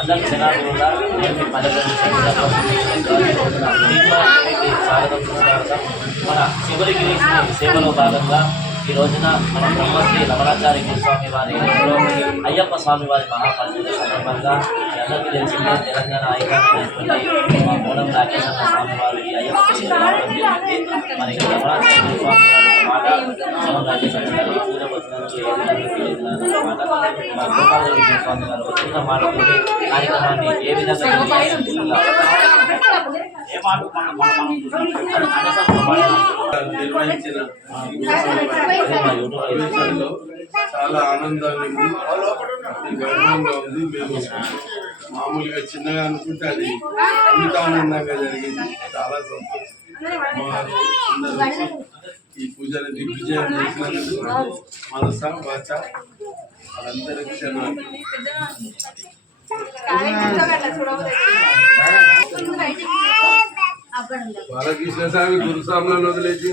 అందరి జనాలు కూడా నేను పల్లెటూరు నుంచి స్వాగతం మన చివరికి సేవలో భాగంగా ఈ రోజున మన బ్రహ్మశ్రీ రమణాచార్య స్వామి వారి అయ్యప్ప స్వామి వారి మహాపరిచయ సందర్భంగా అందరికీ తెలిసిందే తెలంగాణ ఐకానిటువంటి మా మూలం రాకేశ్వర స్వామి వారు ఈ అయ్యప్ప మరి రమణాచార్య స్వామి వారి మాట మూలం రాకేశ్వర గారు పూజ వచ్చినందుకు స్వామి గారు వచ్చిన కార్యక్రమాన్ని ఏ విధంగా నిర్వహించిన చాలా ఆనందంగా ఉంది గర్వంగా ఉంది మేము మామూలుగా చిన్నగా అనుకుంటే అది ఇంత ఆనందంగా జరిగింది చాలా సంతోషం ఈ పూజను దిగ్విజయం చేసినందుకు మనస వాచ వాళ్ళందరికీ క్షణాలు బాలకృష్ణ స్వామి గురుస్వాములను వదిలేసి